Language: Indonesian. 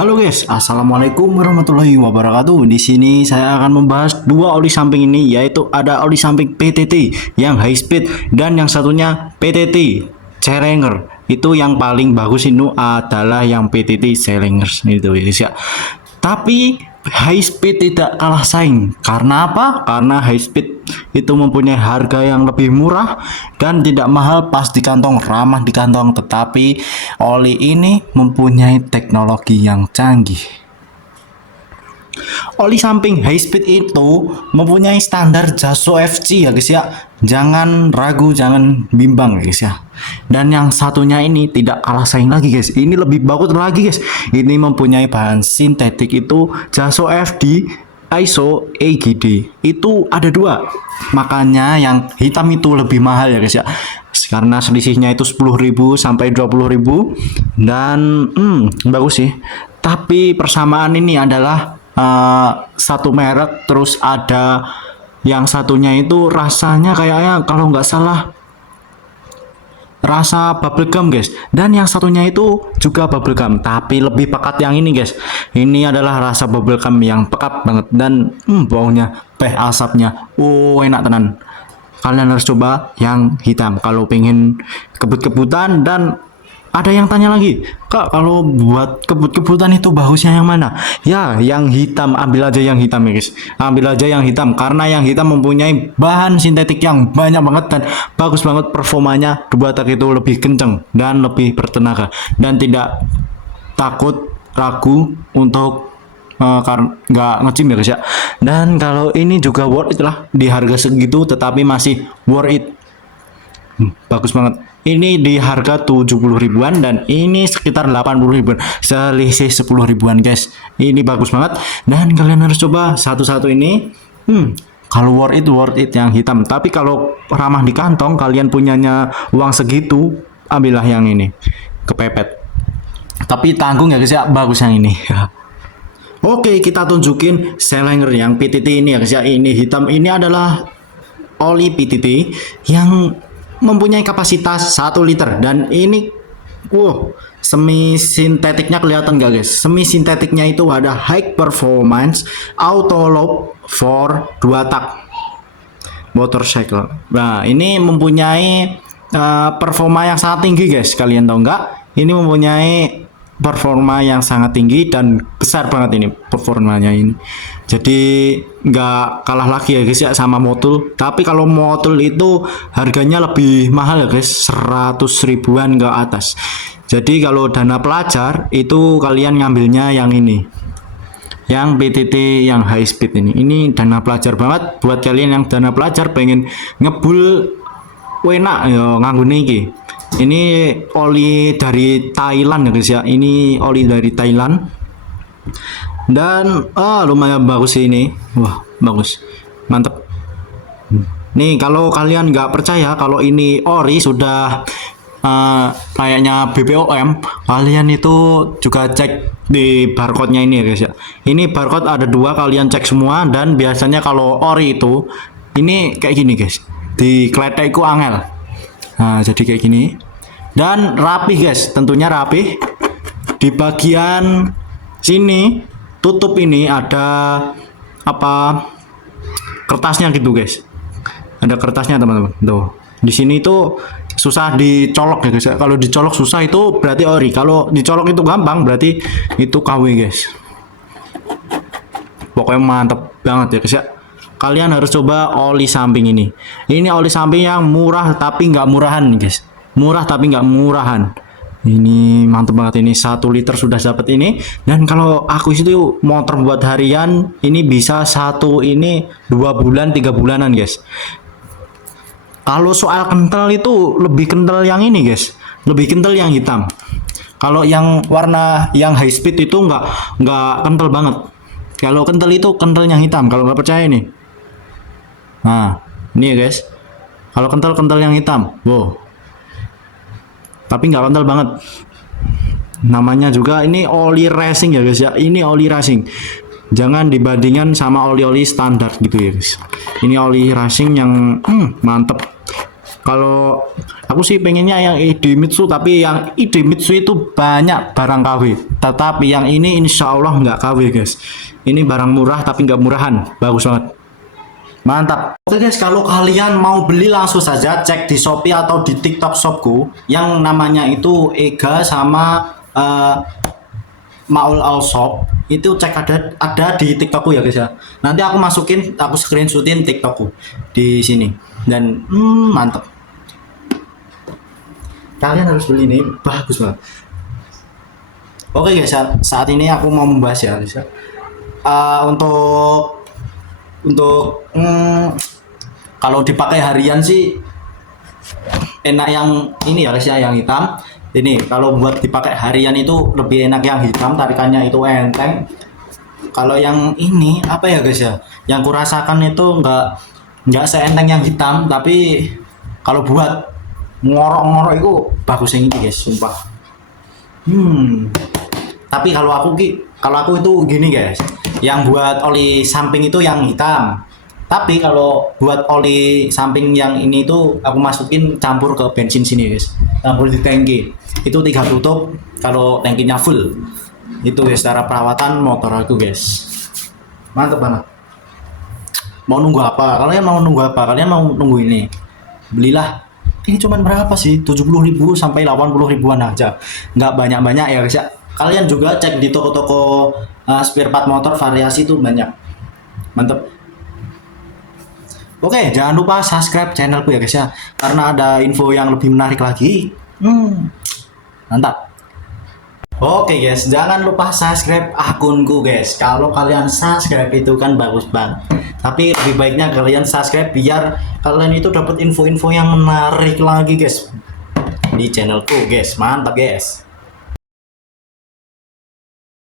Halo guys, assalamualaikum warahmatullahi wabarakatuh. Di sini saya akan membahas dua oli samping ini, yaitu ada oli samping PTT yang high speed dan yang satunya PTT Challenger. Itu yang paling bagus itu adalah yang PTT Challenger itu guys ya. Tapi high speed tidak kalah saing. Karena apa? Karena high speed itu mempunyai harga yang lebih murah dan tidak mahal pas di kantong, ramah di kantong. Tetapi oli ini mempunyai teknologi yang canggih. Oli samping high speed itu mempunyai standar JASO FC ya guys ya. Jangan ragu, jangan bimbang guys ya. Dan yang satunya ini tidak kalah saing lagi guys. Ini lebih bagus lagi guys. Ini mempunyai bahan sintetik itu JASO FD ISO EGD. Itu ada dua. Makanya yang hitam itu lebih mahal ya guys ya. Karena selisihnya itu 10.000 sampai 20.000 dan bagus sih. Tapi persamaan ini adalah satu merek, terus ada yang satunya itu rasanya kayaknya kalau nggak salah rasa bubblegum guys, dan yang satunya itu juga bubblegum tapi lebih pekat yang ini guys. Ini adalah rasa bubblegum yang pekat banget dan baunya asapnya enak tenan. Kalian harus coba yang hitam kalau pengen kebut-kebutan. Dan ada yang tanya lagi, Kak, kalau buat kebut-kebutan itu bagusnya yang mana? Ya, yang hitam, ambil aja yang hitam ya guys. Ambil aja yang hitam karena yang hitam mempunyai bahan sintetik yang banyak banget dan bagus banget performanya. Dua tak itu lebih kenceng dan lebih bertenaga dan tidak takut ragu untuk karena nggak ngecim ya guys ya. Dan kalau ini juga worth it lah di harga segitu, tetapi masih worth it. Bagus banget. Ini di harga 70 ribuan dan ini sekitar 80 ribuan, selisih 10 ribuan guys. Ini bagus banget dan kalian harus coba satu-satu ini. Kalau worth it yang hitam. Tapi kalau ramah di kantong, kalian punyanya uang segitu, ambillah yang ini, kepepet. Tapi tanggung ya guys ya, bagus yang ini. Oke, kita tunjukin Challenger yang PTT ini ya guys ya. Ini hitam, ini adalah oli PTT yang mempunyai kapasitas 1 liter dan ini semi sintetiknya kelihatan gak guys? Semi sintetiknya itu ada high performance auto loop for 2 tak motorcycle. Nah, ini mempunyai performa yang sangat tinggi guys. Kalian tahu nggak? Ini mempunyai performa yang sangat tinggi dan besar banget ini performanya ini. Jadi nggak kalah lagi ya guys ya sama Motul. Tapi kalau Motul itu harganya lebih mahal ya guys, 100 ribuan ke atas. Jadi kalau dana pelajar itu kalian ngambilnya yang ini, yang PTT yang high speed ini. Ini dana pelajar banget buat kalian yang dana pelajar pengen ngebul enak ya nganggo niki. Ini oli dari Thailand ya guys ya. Ini oli dari Thailand. Dan lumayan bagus sih ini. Wah, bagus. Mantep. Nih, kalau kalian nggak percaya kalau ini ori sudah kayaknya BPOM, kalian itu juga cek di barcode-nya ini ya guys ya. Ini barcode ada dua, kalian cek semua. Dan biasanya kalau ori itu ini kayak gini guys. Di kletekku angel. Nah, jadi kayak gini. Dan rapih guys, tentunya rapih. Di bagian sini tutup ini ada kertasnya gitu guys. Ada kertasnya teman-teman. Tuh. Di sini itu susah dicolok ya guys. Kalau dicolok susah itu berarti ori. Kalau dicolok itu gampang berarti itu KW guys. Pokoknya mantep banget ya guys ya. Kalian harus coba oli samping ini. Ini oli samping yang murah tapi nggak murahan guys. Murah tapi nggak murahan. Ini mantep banget, ini 1 liter sudah dapat ini. Dan kalau aku itu motor buat harian ini bisa satu ini 2 bulan 3 bulanan guys. Kalau soal kental itu lebih kental yang ini guys, lebih kental yang hitam. Kalau yang warna yang high speed itu nggak kental banget. Kalau kental itu kental yang hitam. Kalau nggak percaya nih, nah ini ya guys. Kalau kental yang hitam, wow. Tapi nggak kental banget. Namanya juga ini oli racing ya guys ya. Ini oli racing. Jangan dibandingkan sama oli-oli standar gitu ya guys. Ini oli racing yang mantep. Kalau aku sih pengennya yang Idemitsu, tapi yang Idemitsu itu banyak barang KW. Tetapi yang ini insya Allah nggak KW guys. Ini barang murah tapi nggak murahan. Bagus banget. Mantap. Oke guys, kalau kalian mau beli langsung saja cek di Shopee atau di TikTok shopku yang namanya itu Ega sama Maul All Shop. Itu cek ada di TikTokku ya guys ya. Nanti aku masukin, aku screenshotin TikTokku di sini. Dan mantap. Kalian harus beli ini, bagus banget. Oke guys, saat ini aku mau membahas ya guys ya. Untuk kalau dipakai harian sih enak yang ini ya guys ya, yang hitam. Ini kalau buat dipakai harian itu lebih enak yang hitam, tarikannya itu enteng. Kalau yang ini apa ya guys ya, yang kurasakan itu nggak seenteng yang hitam, tapi kalau buat ngorok-ngorok itu bagus yang ini guys, sumpah. Tapi kalau aku itu gini guys, yang buat oli samping itu yang hitam. Tapi kalau buat oli samping yang ini itu aku masukin campur ke bensin sini guys, campur di tangki. Itu 3 tutup kalau tangkinya full. Itu guys cara perawatan motor aku guys. Mantap banget. Mau nunggu apa? Kalian mau nunggu apa? Kalian mau nunggu ini? Belilah. Ini cuman berapa sih? 70.000 sampai 80 ribuan aja. Nggak banyak-banyak ya guys ya. Kalian juga cek di toko-toko spare part motor variasi itu banyak. Mantap. Oke, jangan lupa subscribe channelku ya guys ya, karena ada info yang lebih menarik lagi. Mantap. Oke guys, jangan lupa subscribe akunku guys. Kalau kalian subscribe itu kan bagus banget. Tapi lebih baiknya kalian subscribe biar kalian itu dapat info-info yang menarik lagi guys di channelku guys. Mantap guys.